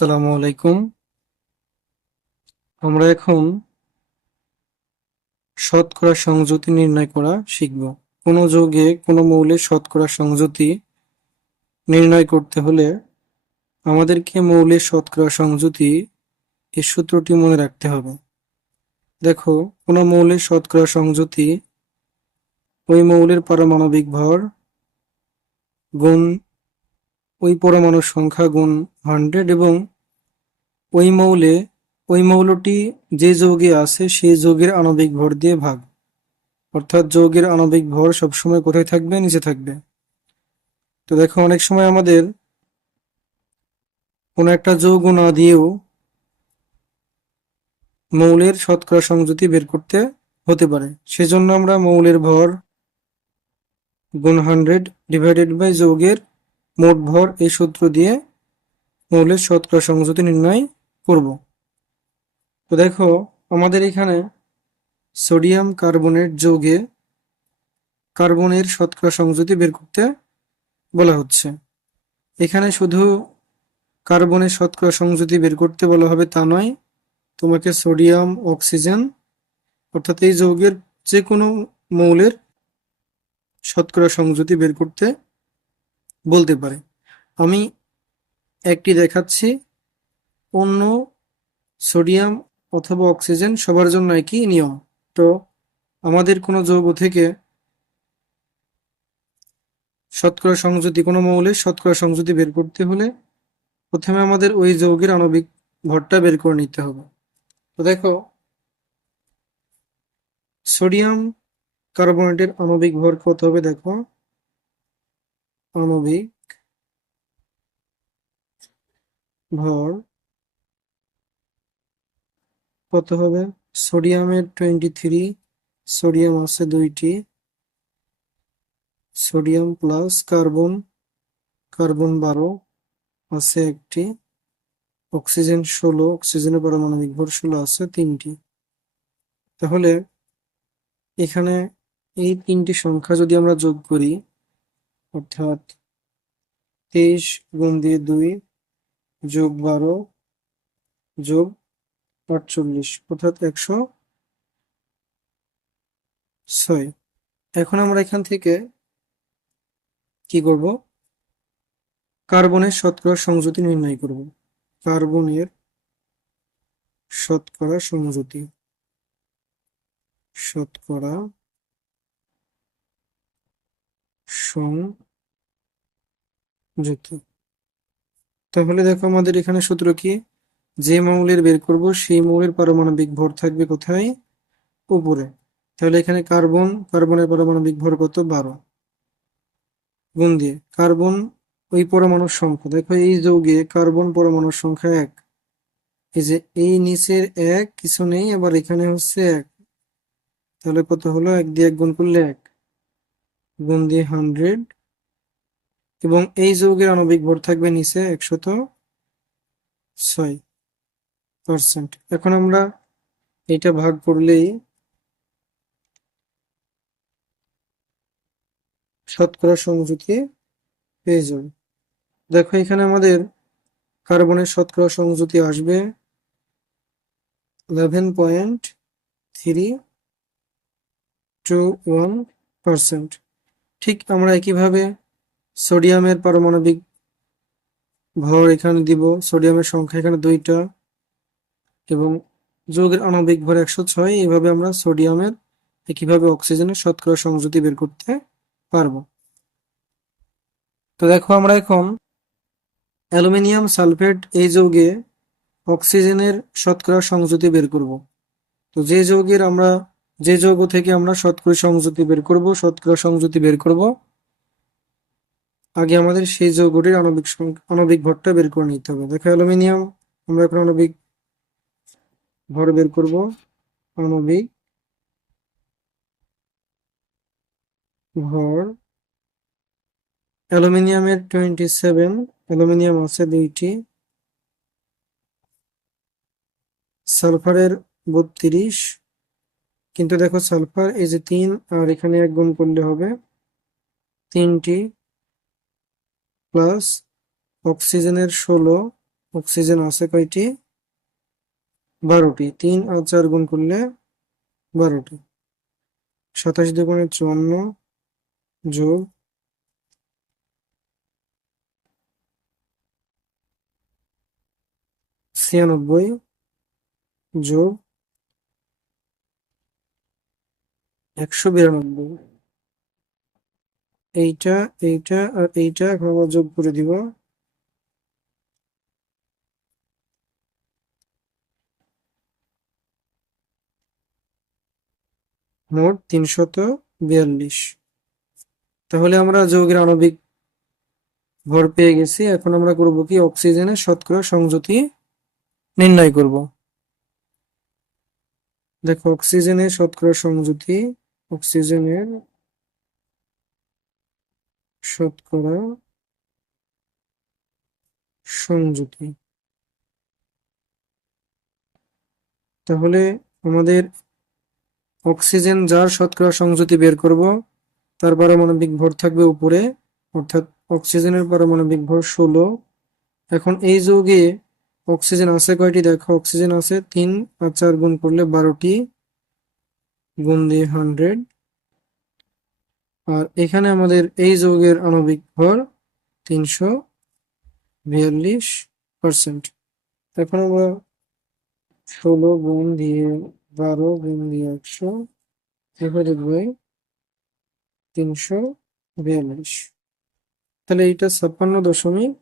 আসসালামু আলাইকুম। আমরা এখন শতকরা সংযুতি নির্ণয় করা শিখব। কোনো যৌগে কোনো মৌলের শতকরা সংযুতি নির্ণয় করতে হলে আমাদেরকে মৌলের শতকরা সংযুতি এই সূত্রটি মনে রাখতে হবে। দেখো, কোনো মৌলের শতকরা সংযুতি ওই মৌলের পারমাণবিক ভর গুণ ওই পরমাণুর সংখ্যা গুণ হান্ড্রেড এবং ওই মৌলে, ওই মৌলটি যে যৌগে আছে সেই যৌগের আণবিক ভর দিয়ে ভাগ। অর্থাৎ যৌগের আণবিক ভর সবসময় কোথায় থাকবে? নিচে থাকবে। তো দেখো, অনেক সময় আমাদের কোনো একটা যৌগ না দিয়েও মৌলের শতকরা সংযুতি বের করতে হতে পারে। সেজন্য আমরা মৌলের ভর গুণ হান্ড্রেড ডিভাইডেড বাই যৌগের মোট ভর এই সূত্র দিয়ে মৌলের শতকরা সংযুতি নির্ণয় করব। তো দেখো, আমাদের এখানে সোডিয়াম কার্বনেট যৌগে কার্বনের শতকরা সংযুতি বের করতে বলা হচ্ছে। এখানে শুধু কার্বনের শতকরা সংযুতি বের করতে বলা হবে তা নয়, তোমাকে সোডিয়াম, অক্সিজেন, অর্থাৎ এই যৌগের যে কোনো মৌলের শতকরা সংযুতি বের করতে বলতে পারে। আমি একটি দেখাচ্ছি, অন্য সোডিয়াম অথবা অক্সিজেন সবার জন্য একই নিয়ম। তো আমাদের কোনো যৌগ থেকে শতকরা সংযুতি, কোনো মৌলের শতকরা সংযুতি বের করতে হলে প্রথমে আমাদের ওই যৌগের আণবিক ভরটা বের করে নিতে হবে। তো দেখো, সোডিয়াম কার্বনেটের আণবিক ভর কত হবে দেখো? আণবিক ভর। কত হবে? সোডিয়ামের টোয়েন্টি থ্রি সোডিয়াম আছে দুইটি। সোডিয়াম প্লাস কার্বন কার্বন বারো আছে একটি। অক্সিজেন ষোলো অক্সিজেনের পারমাণবিক ভর ষোলো আছে তিনটি। তাহলে এখানে এই তিনটি সংখ্যা যদি আমরা যোগ করি অর্থাৎ তেইশ গুণ দিয়ে দুই যোগ বারো যোগ আটচল্লিশ, অর্থাৎ একশো ছয়। এখন আমরা এখান থেকে কি করব? কার্বনের শতকরা সংযুতি নির্ণয় করব। কার্বনের শতকরা সংযুতি শতকরা সংযুতি তাহলে দেখো আমাদের এখানে সূত্র কি? যে মৌলের বের করব, সেই মৌলের পারমাণবিক ভর থাকবে কোথায়? উপরে। তাহলে এখানে কার্বন, কার্বনের পারমাণবিক ভর কত? বারো। গুণ দিয়ে, কার্বন ওই পরমাণুর সংখ্যা। দেখো এই যৌগে কার্বন পরমাণুর সংখ্যা এক। এই যে এই নিচের এক, কিছু নেই, আবার এখানে হচ্ছে এক। তাহলে কত হলো? এক দিয়ে এক গুণ করলে এক। গুণ দিয়ে হান্ড্রেড। এবং এই যৌগের আণবিক ভর থাকবে নিচে একশত ছয় পার্সেন্ট এখন আমরা এটা ভাগ করলেই শতকরা সংযুতি পেয়ে যাবে। দেখো এখানে আমাদের কার্বনের শতকরা সংযুতি আসবে eleven point three two one percent ঠিক আমরা একইভাবে সোডিয়ামের পারমাণবিক ভর এখানে দিব, সোডিয়ামের সংখ্যা এখানে দুইটা এবং যৌগের আণবিক ভর একশো ছয় এইভাবে আমরা সোডিয়ামের একইভাবে অক্সিজেনের শতকরা সংযুতি বের করতে পারব। তো দেখো আমরা এখন অ্যালুমিনিয়াম সালফেট এই যৌগে অক্সিজেনের শতকরা সংযুতি বের করব। তো যে যৌগের আমরা যে যৌগ থেকে আমরা শতকরা সংযুতি বের করব শতকরা সংযুতি বের করব, আগে আমাদের সেই যৌগটির আণবিক আণবিক ভরটা বের করে নিতে হবে। দেখো অ্যালুমিনিয়াম, আমরা এখন আণবিক ভর বের করব, আণবিক ভর। অ্যালুমিনিয়ামের টোয়েন্টি সেভেন অ্যালুমিনিয়াম আছে দুইটি। সালফারের বত্রিশ কিন্তু দেখো সালফার এই যে তিন, আর এখানে এক গুণ করলে হবে তিনটি প্লাস অক্সিজেনের ষোলো, অক্সিজেন আছে কয়টি? বারোটি। তিন আর চার গুণ করলে বারোটি। সাতাশ দুগুণে চুয়ান্ন যোগ ছিয়ানব্বই যোগ একশো বিরানব্বই। এইটা এইটা আর এইটা এখন আমরা যোগ করে দিব। মোট তিনশত বিয়াল্লিশ। তাহলে আমরা যৌগের আণবিক ভর পেয়ে গেছি। এখন আমরা করব কি? অক্সিজেনের শতকরা সংযুতি নির্ণয় করব। দেখো, অক্সিজেনের শতকরা সংযুতি অক্সিজেনের শতকরা সংযুতি তাহলে আমাদের অক্সিজেন যার শতকরা সংযুতি বের করব, তার পারমাণবিক ভর থাকবে উপরে, অর্থাৎ অক্সিজেনের পারমাণবিক ভর ষোলো। এখন এই যৌগে অক্সিজেন আছে কয়টি? দেখো, অক্সিজেন আছে তিন আর চার গুণ করলে বারোটি। গুণ দিয়ে হান্ড্রেড আর এখানে আমাদের এই যৌগের আণবিক ভর তিনশো বিয়াল্লিশ পার্সেন্ট এখন আমরা ষোলো গুণ দিয়ে বারো গুণ দিয়ে একশো ডিভাইডেড বাই তিনশো বিয়াল্লিশ। তাহলে এইটা ছাপ্পান্ন দশমিক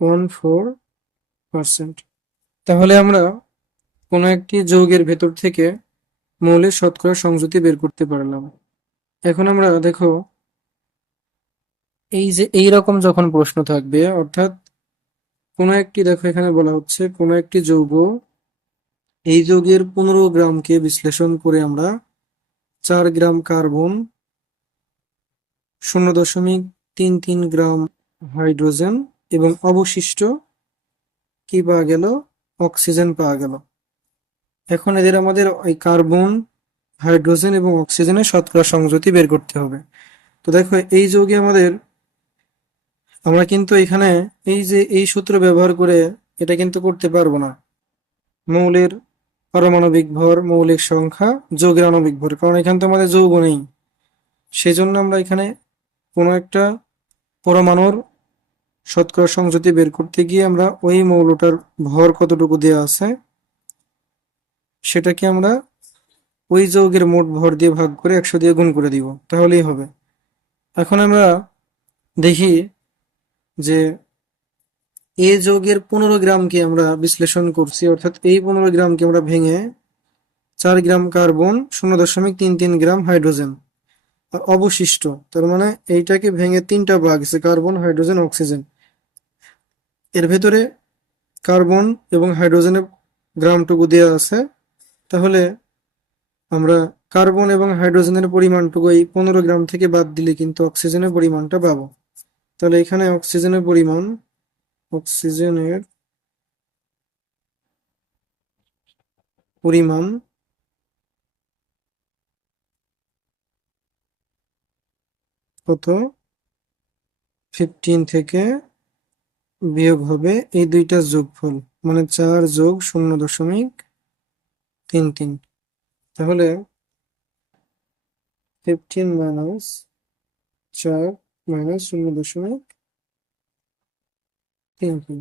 ওয়ান ফোর পার্সেন্ট তাহলে আমরা কোনো একটি যৌগের ভেতর থেকে মৌলের শতকরা সংযুতি বের করতে পারলাম। এখন আমরা দেখো, এই যে এই রকম যখন প্রশ্ন থাকবে, অর্থাৎ কোনো একটি, দেখো এখানে বলা হচ্ছে, কোনো একটি যৌগ এই যৌগের পনেরো গ্রামকে বিশ্লেষণ করে আমরা চার গ্রাম কার্বন শূন্য দশমিক তিন তিন গ্রাম হাইড্রোজেন এবং অবশিষ্ট কি পাওয়া গেল? অক্সিজেন পাওয়া গেল। এখন এদের আমাদের ওই কার্বন, হাইড্রোজেন এবং অক্সিজেনের শতকরা সংযুতি বের করতে হবে। তো দেখো, এই যৌগে আমাদের, আমরা কিন্তু এখানে এই যে এই সূত্র ব্যবহার করে এটা কিন্তু করতে পারব না। মৌলের পারমাণবিক ভর, মৌলিক সংখ্যা, যৌগের আণবিক ভর, কারণ এখানে তো আমাদের যৌগ নেই। সেজন্য আমরা এখানে কোনো একটা পরমাণুর শতকরা সংযুতি বের করতে গিয়ে আমরা ওই মৌলটার ভর কতটুকু দেওয়া আছে সেটাকে আমরা ওই যৌগের মোট ভর দিয়ে ভাগ করে একশো দিয়ে গুণ করে দিব, তাহলেই হবে। এখন আমরা দেখি যে এ যৌগের পনেরো গ্রামকে আমরা বিশ্লেষণ করছি, অর্থাৎ এই পনেরো গ্রামকে আমরা ভেঙে চার গ্রাম কার্বন শূন্য দশমিক তিন তিন গ্রাম হাইড্রোজেন, আর অবশিষ্ট, তার মানে এইটাকে ভেঙে তিনটা ভাগ আছে কার্বন, হাইড্রোজেন, অক্সিজেন। এর ভেতরে কার্বন এবং হাইড্রোজেনের গ্রামটুকু দেওয়া আছে তাহলে আমরা কার্বন এবং হাইড্রোজেনের পরিমাণটুকু এই পনেরো গ্রাম থেকে বাদ দিলে কিন্তু অক্সিজেনের পরিমাণটা পাবো। তাহলে এখানে অক্সিজেনের পরিমাণ অক্সিজেনের পরিমাণ কত? ফিফটিন থেকে বিয়োগ হবে এই দুইটা যোগফল মানে চার যোগ শূন্য দশমিক তিন তিন। তাহলে ফিফটিন মাইনাস চার মাইনাস শূন্য দশমিক তিন তিন।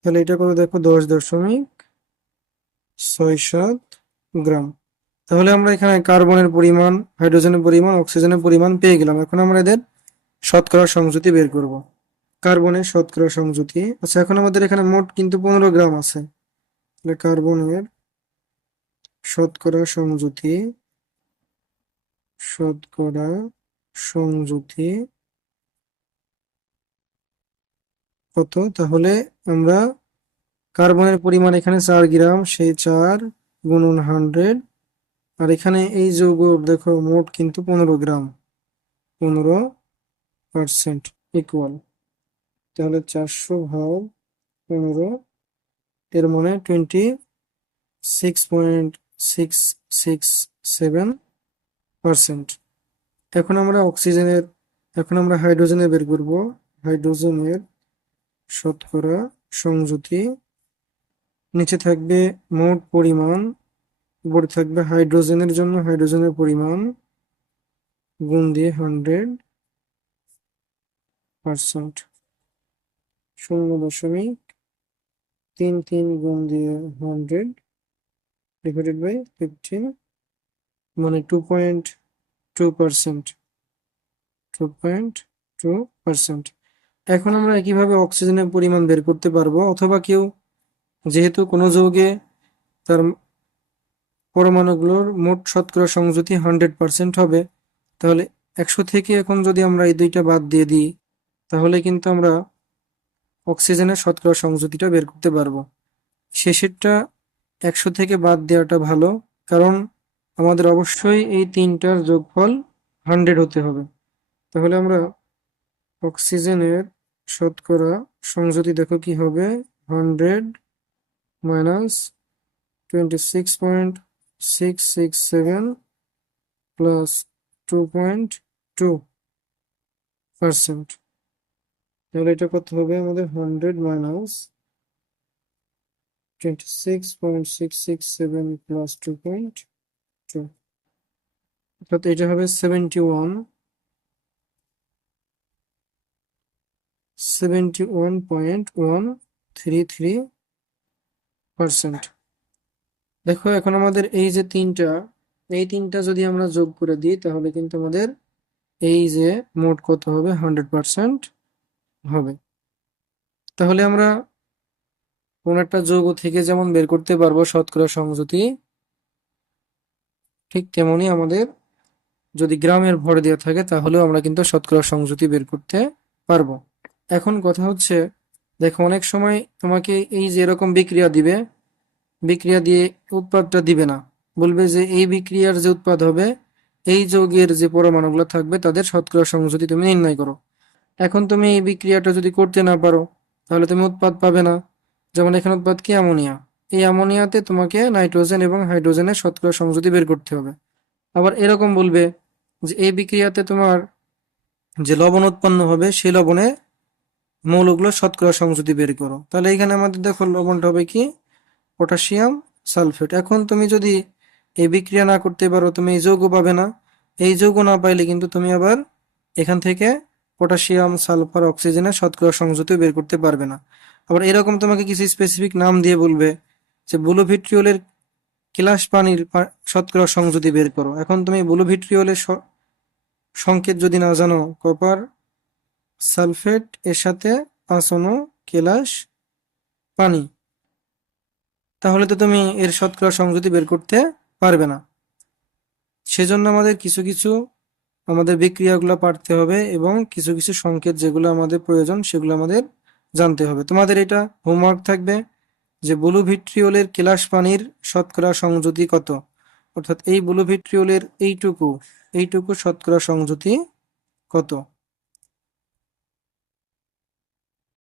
তাহলে এটা করে দেখো দশ দশমিক ছয় সাত গ্রাম। তাহলে আমরা এখানে কার্বনের পরিমাণ, হাইড্রোজেনের পরিমাণ, অক্সিজেনের পরিমাণ পেয়ে গেলাম। এখন আমরা এদের শতকরা সংযুতি বের করব। কার্বনের শতকরা সংযুতি আচ্ছা এখন আমাদের এখানে মোট কিন্তু পনেরো গ্রাম আছে। কার্বনের শতকরা সংযুতি শতকরা সংযুতি কত? তাহলে আমরা কার্বনের পরিমাণ এখানে চার গ্রাম, সেই চার গুণন হান্ড্রেড। আর এখানে এই যৌগ দেখো, মোট কিন্তু পনেরো গ্রাম। পনেরো পার্সেন্ট ইকুয়াল তাহলে চারশো ভাগ পনেরো, এর মানে twenty six point six six seven percent এখন আমরা অক্সিজেনের এখন আমরা হাইড্রোজেনের বের করব। হাইড্রোজেনের শতকরা সংযুতি। নিচে থাকবে মোট পরিমাণ, উপরে থাকবে হাইড্রোজেনের জন্য হাইড্রোজেনের পরিমাণ গুণ দিয়ে হান্ড্রেড পার্সেন্ট শূন্য দশমিক তিন তিন গুণ দিয়ে হান্ড্রেড ডিভাইডেড বাই ফিফটিন মানে two point two percent two point two এখন আমরা একইভাবে অক্সিজেনের পরিমাণ বের করতে পারব? অথবা কেউ যেহেতু কোনো যৌগে তার পরমাণুগুলোর মোট শতকরা সংযুতি হান্ড্রেড পার্সেন্ট হবে, তাহলে একশো থেকে এখন যদি আমরা এই দুইটা বাদ দিয়ে দিই, তাহলে কিন্তু আমরা অক্সিজেনের শতকরা সংযুতিটা বের করতে পারব। শেষেরটা একশো থেকে বাদ দেওয়াটা ভালো, কারণ আমাদের অবশ্যই এই তিনটার যোগফল হান্ড্রেড হতে হবে। তাহলে আমরা অক্সিজেনের শতকরা সংযুতি দেখো কি হবে hundred minus twenty six point six six seven plus two point two percent তাহলে এটা কত হবে? আমাদের hundred minus twenty six point six six seven plus two point two অর্থাৎ এটা হবে seventy one seventy one point one three three percent দেখো, এখন আমাদের এই যে তিনটা, এই তিনটা যদি আমরা যোগ করে দিই, তাহলে কিন্তু আমাদের এই যে মোট কত হবে? হান্ড্রেড পার্সেন্ট হবে। তাহলে আমরা কোন একটা যৌগ থেকে যেমন বের করতে পারব শতকরা সংযুতি ঠিক তেমনি আমাদের যদি গ্রামের ভর দেওয়া থাকে তাহলেও আমরা কিন্তু শতকরা সংযুতি বের করতে পারব। এখন কথা হচ্ছে, দেখো অনেক সময় তোমাকে এই যে এরকম বিক্রিয়া দিবে, বিক্রিয়া দিয়ে উৎপাদটা দিবে না। বলবে যে এই বিক্রিয়ার যে উৎপাদ হবে, এই যৌগের যে পরমাণুগুলো থাকবে তাদের শতকরা সংযুতি তুমি নির্ণয় করো। এখন তুমি এই বিক্রিয়াটা যদি করতে না পারো, তাহলে তুমি উৎপাদ পাবে না। যেমন এখানে উৎপাদ কি? অ্যামোনিয়া। এই অ্যামোনিয়াতে তোমাকে নাইট্রোজেন এবং হাইড্রোজেনের শতকরা সংযুতি বের করতে হবে। আবার এরকম বলবে যে এই বিক্রিয়াতে তোমার যে লবণ উৎপন্ন হবে, সেই লবণে মৌলগুলো শতকরা সংযুতি বের করো। তাহলে এখানে আমাদের দেখো লবণটা হবে কি? Potassium sulphate. এখন তুমি যদি এই বিক্রিয়া না করতে পারো, তুমি এই যৌগ পাবে না। এই যৌগ না পাইলে কিন্তু তুমি আবার এখান থেকে পটাশিয়াম, সালফার, অক্সিজেনের শতকরা সংযুতি বের করতে পারবে না। আবার এরকম তোমাকে কিছু স্পেসিফিক নাম দিয়ে বলবে যে ব্লুভিট্রিওলের কিলাস পানির শতকরা সংযুতি বের করো। এখন তুমি ব্লুভিট্রিওলের সংকেত যদি না জানো, কপার সালফেট এর সাথে অণু কেলাস পানি। তাহলে তো তুমি এর শতকরা সংযুতি বের করতে পারবে না। সেজন্য আমাদের কিছু কিছু আমাদের বিক্রিয়াগুলো পারতে হবে এবং কিছু কিছু সংকেত যেগুলো আমাদের প্রয়োজন সেগুলো আমাদের জানতে হবে। তোমাদের এটা হোমওয়ার্ক থাকবে যে ব্লু ভিট্রিওলের কেলাস পানির শতকরা সংযুতি কত? অর্থাৎ এই ব্লু ভিট্রিওলের এইটুকু এইটুকু শতকরা সংযুতি কত?